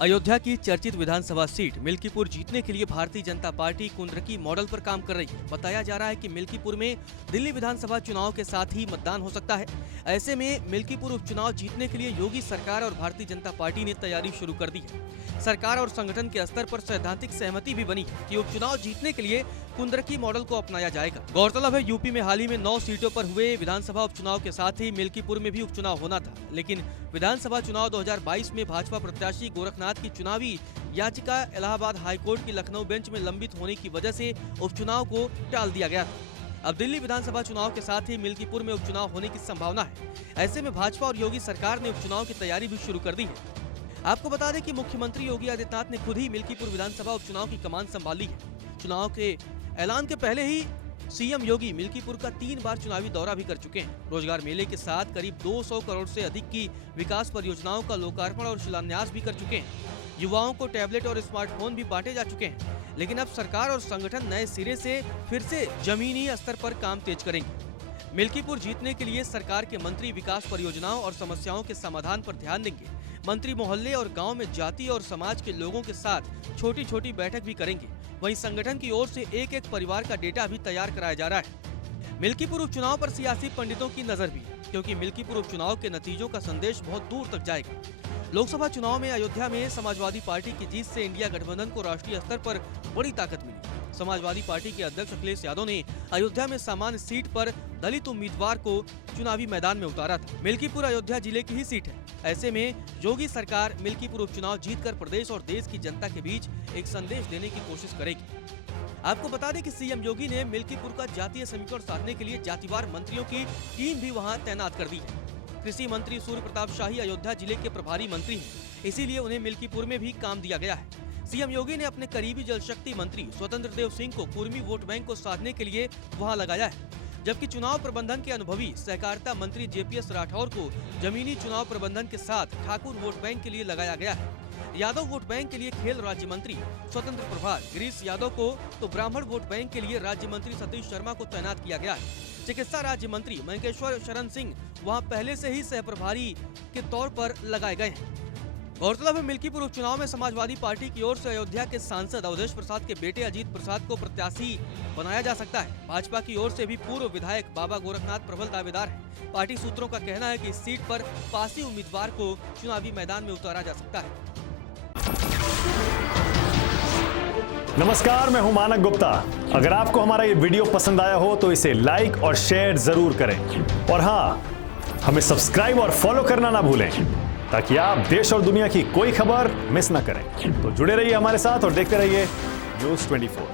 अयोध्या की चर्चित विधानसभा सीट मिल्कीपुर जीतने के लिए भारतीय जनता पार्टी कुंद्रकी मॉडल पर काम कर रही है। बताया जा रहा है कि मिल्कीपुर में दिल्ली विधानसभा चुनाव के साथ ही मतदान हो सकता है। ऐसे में मिल्कीपुर उपचुनाव जीतने के लिए योगी सरकार और भारतीय जनता पार्टी ने तैयारी शुरू कर दी है। सरकार और संगठन के स्तर पर सैद्धांतिक सहमति भी बनी कि उपचुनाव जीतने के लिए कुंद्रकी मॉडल को अपनाया जाएगा। गौरतलब है, यूपी में हाल ही में 9 सीटों पर हुए विधानसभा उपचुनाव के साथ ही मिल्कीपुर में भी उपचुनाव होना था, लेकिन विधानसभा चुनाव 2022 में भाजपा प्रत्याशी गोरखनाथ की चुनावी याचिका इलाहाबाद हाईकोर्ट की लखनऊ बेंच में लंबित होने की वजह से उपचुनाव को टाल दिया गया था। अब दिल्ली विधानसभा चुनाव के साथ ही मिल्कीपुर में उपचुनाव होने की संभावना है। ऐसे में भाजपा और योगी सरकार ने उपचुनाव की तैयारी भी शुरू कर दी है। आपको बता दें कि मुख्यमंत्री योगी आदित्यनाथ ने खुद ही मिल्कीपुर विधानसभा उपचुनाव की कमान संभाली है। चुनाव के ऐलान के पहले ही सीएम योगी मिल्कीपुर का 3 बार चुनावी दौरा भी कर चुके हैं। रोजगार मेले के साथ करीब 200 करोड़ से अधिक की विकास परियोजनाओं का लोकार्पण और शिलान्यास भी कर चुके हैं। युवाओं को टैबलेट और स्मार्टफोन भी बांटे जा चुके हैं। लेकिन अब सरकार और संगठन नए सिरे से फिर से जमीनी स्तर पर काम तेज करेंगे। मिल्कीपुर जीतने के लिए सरकार के मंत्री विकास परियोजनाओं और समस्याओं के समाधान पर ध्यान देंगे। मंत्री मोहल्ले और गांव में जाति और समाज के लोगों के साथ छोटी छोटी बैठक भी करेंगे। वहीं संगठन की ओर से एक परिवार का डेटा भी तैयार कराया जा रहा है। मिल्कीपुर उपचुनाव पर सियासी पंडितों की नजर भी है, क्योंकि मिल्कीपुर उपचुनाव के नतीजों का संदेश बहुत दूर तक जाएगा। लोकसभा चुनाव में अयोध्या में समाजवादी पार्टी की जीत से इंडिया गठबंधन को राष्ट्रीय स्तर पर बड़ी ताकत मिली। समाजवादी पार्टी के अध्यक्ष अखिलेश यादव ने अयोध्या में सामान्य सीट पर दलित उम्मीदवार को चुनावी मैदान में उतारा था। मिल्कीपुर अयोध्या जिले की ही सीट है। ऐसे में योगी सरकार मिल्कीपुर उपचुनाव जीतकर प्रदेश और देश की जनता के बीच एक संदेश देने की कोशिश करेगी। आपको बता दें कि सीएम योगी ने मिल्कीपुर का जातीय समीकरण साधने के लिए जातिवार मंत्रियों की टीम भी वहां तैनात कर दी है। कृषि मंत्री सूर्य प्रताप शाही अयोध्या जिले के प्रभारी मंत्री हैं, इसीलिए उन्हें मिल्कीपुर में भी काम दिया गया है। सीएम योगी ने अपने करीबी जल शक्ति मंत्री स्वतंत्र देव सिंह को कुर्मी वोट बैंक को साधने के लिए वहां लगाया है, जबकि चुनाव प्रबंधन के अनुभवी सहकारिता मंत्री जेपीएस राठौर को जमीनी चुनाव प्रबंधन के साथ ठाकुर वोट बैंक के लिए लगाया गया है। यादव वोट बैंक के लिए खेल राज्य मंत्री स्वतंत्र प्रभार गिरीश यादव को तो ब्राह्मण वोट बैंक के लिए राज्य मंत्री सतीश शर्मा को तैनात किया गया है। चिकित्सा राज्य मंत्री महेश्वर शरण सिंह वहां पहले से ही सह प्रभारी के तौर पर लगाए गए हैं। गौरतलब है, मिल्कीपुर उपचुनाव में समाजवादी पार्टी की ओर से अयोध्या के सांसद अवधेश प्रसाद के बेटे अजीत प्रसाद को प्रत्याशी बनाया जा सकता है। भाजपा की ओर से भी पूर्व विधायक बाबा गोरखनाथ प्रबल दावेदार है। पार्टी सूत्रों का कहना है कि इस सीट पर पासी उम्मीदवार को चुनावी मैदान में उतारा जा सकता है। नमस्कार, मैं हूं मानक गुप्ता। अगर आपको हमारा ये वीडियो पसंद आया हो तो इसे लाइक और शेयर जरूर करें, और हाँ, हमें सब्सक्राइब और फॉलो करना ना भूलें, ताकि आप देश और दुनिया की कोई खबर मिस ना करें। तो जुड़े रहिए हमारे साथ और देखते रहिए न्यूज़ 24।